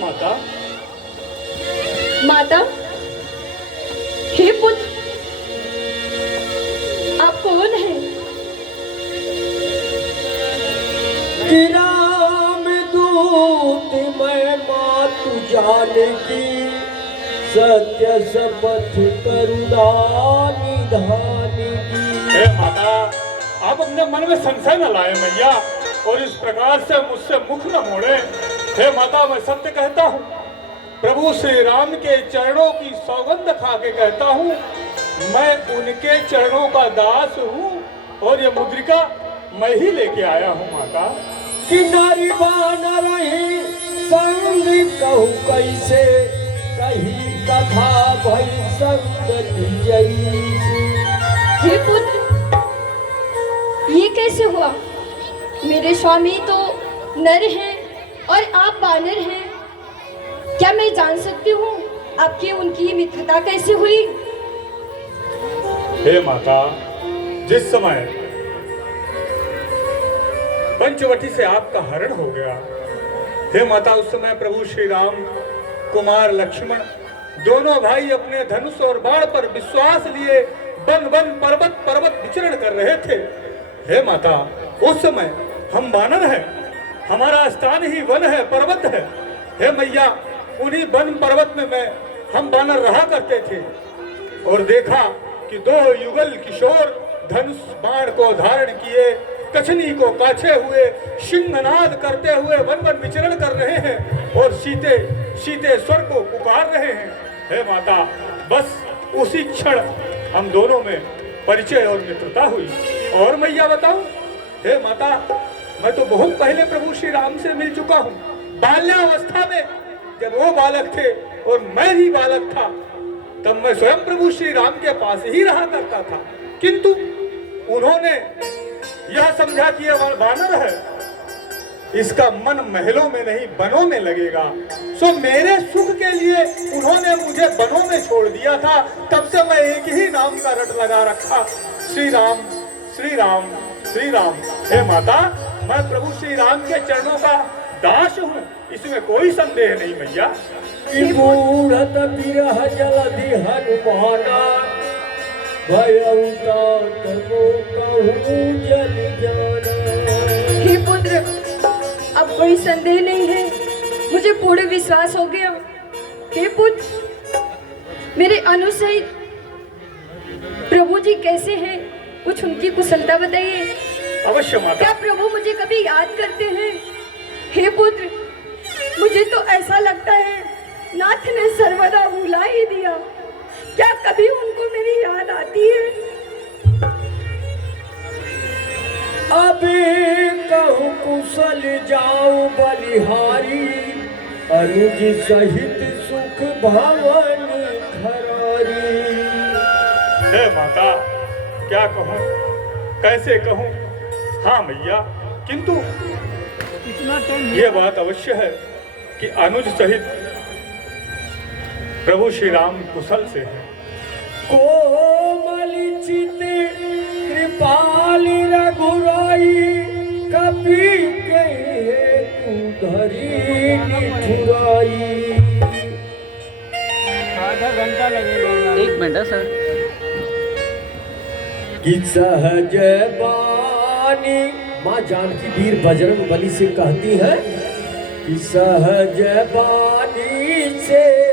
माता। माता, हे पुत्र, आप कौन हैं? राम दूत मैं मातु जानकी, सत्य शपथ करुणा निधान की। हे माता, आप अपने मन में संशय न लाए मैया, और इस प्रकार से मुझसे मुख न मोड़े। हे माता, मैं सत्य कहता हूँ, प्रभु श्री राम के चरणों की सौगंध खा के कहता हूँ, मैं उनके चरणों का दास हूँ, और ये मुद्रिका मैं ही लेके आया हूँ माता। कि नारी बानर ही संग कहूँ कैसे, कही कथा भई संगति जैसी। हे पुत्र, ये कैसे हुआ? मेरे स्वामी तो नर हैं और आप बानर हैं। क्या मैं जान सकती हूँ आपकी उनकी मित्रता कैसे हुई? हे माता, जिस समय पंचवटी से आपका हरण हो गया, हे माता, उस समय प्रभु श्री राम, कुमार लक्ष्मण दोनों भाई अपने धनुष और बाण पर विश्वास लिए वन वन पर्वत पर्वत विचरण कर रहे थे। हे माता, उस समय हम बानर हैं, हमारा स्थान ही वन है, पर्वत है। हे मैया, उन्हीं वन पर्वत में हम बानर रहा करते थे, और देखा कि दो युगल किशोर धनुष बाण को धारण किए, कछनी को काछे हुए, सिंहनाद करते हुए वन वन विचरण कर रहे हैं, और सीते सीते स्वर को पुकार रहे हैं। हे माता, बस उसी क्षण हम दोनों में परिचय और मित्रता हुई। और मैया बताऊं, हे माता, मैं तो बहुत पहले प्रभु श्री राम से मिल चुका हूँ। बाल्यावस्था में जब वो बालक थे और मैं ही बालक था, तब मैं स्वयं प्रभु श्री राम के पास ही रहा करता था, किंतु उन्होंने यह समझा कि यह बानर है, इसका मन महलों में नहीं बनों में लगेगा, सो मेरे सुख के लिए उन्होंने मुझे बनों में छोड़ दिया था। तब से मैं एक ही नाम का रट लगा रखा, श्री राम श्री राम श्री राम। हे माता, मैं प्रभु श्री राम के चरणों का दास हूँ, इसमें कोई संदेह नहीं मैया। बूढ़त बिरह जलधि हनुमाना, भयउतात को कहूँ जल जाना। हे पुत्र, अब कोई संदेह नहीं है, मुझे पूर्ण विश्वास हो गया। हे पुत्र, मेरे अनुसहित प्रभु जी कैसे हैं, कुछ उनकी कुशलता बताइए। अवश्य माता। क्या प्रभु मुझे कभी याद करते हैं? हे पुत्र, मुझे तो ऐसा लगता है नाथ ने सर्वदा भुला ही दिया। क्या कभी उनको मेरी याद आती है? अबे कहूँ कुशल जाऊं बलिहारी, अनुज सहित सुख भवन खरारी। हे माता, क्या कहूँ, कैसे कहूँ? हाँ मैया, किंतु ये बात अवश्य है कि अनुज सहित प्रभु श्री राम कुशल से है। कोमल चित कृपाली रघुराई, कपि के तू धरी निठुराई। आधा घंटा लगेगा। 1 मिनट है सर। कि सहज बानी, माँ जानकी वीर बजरंग बली से कहती है कि सहज बानी से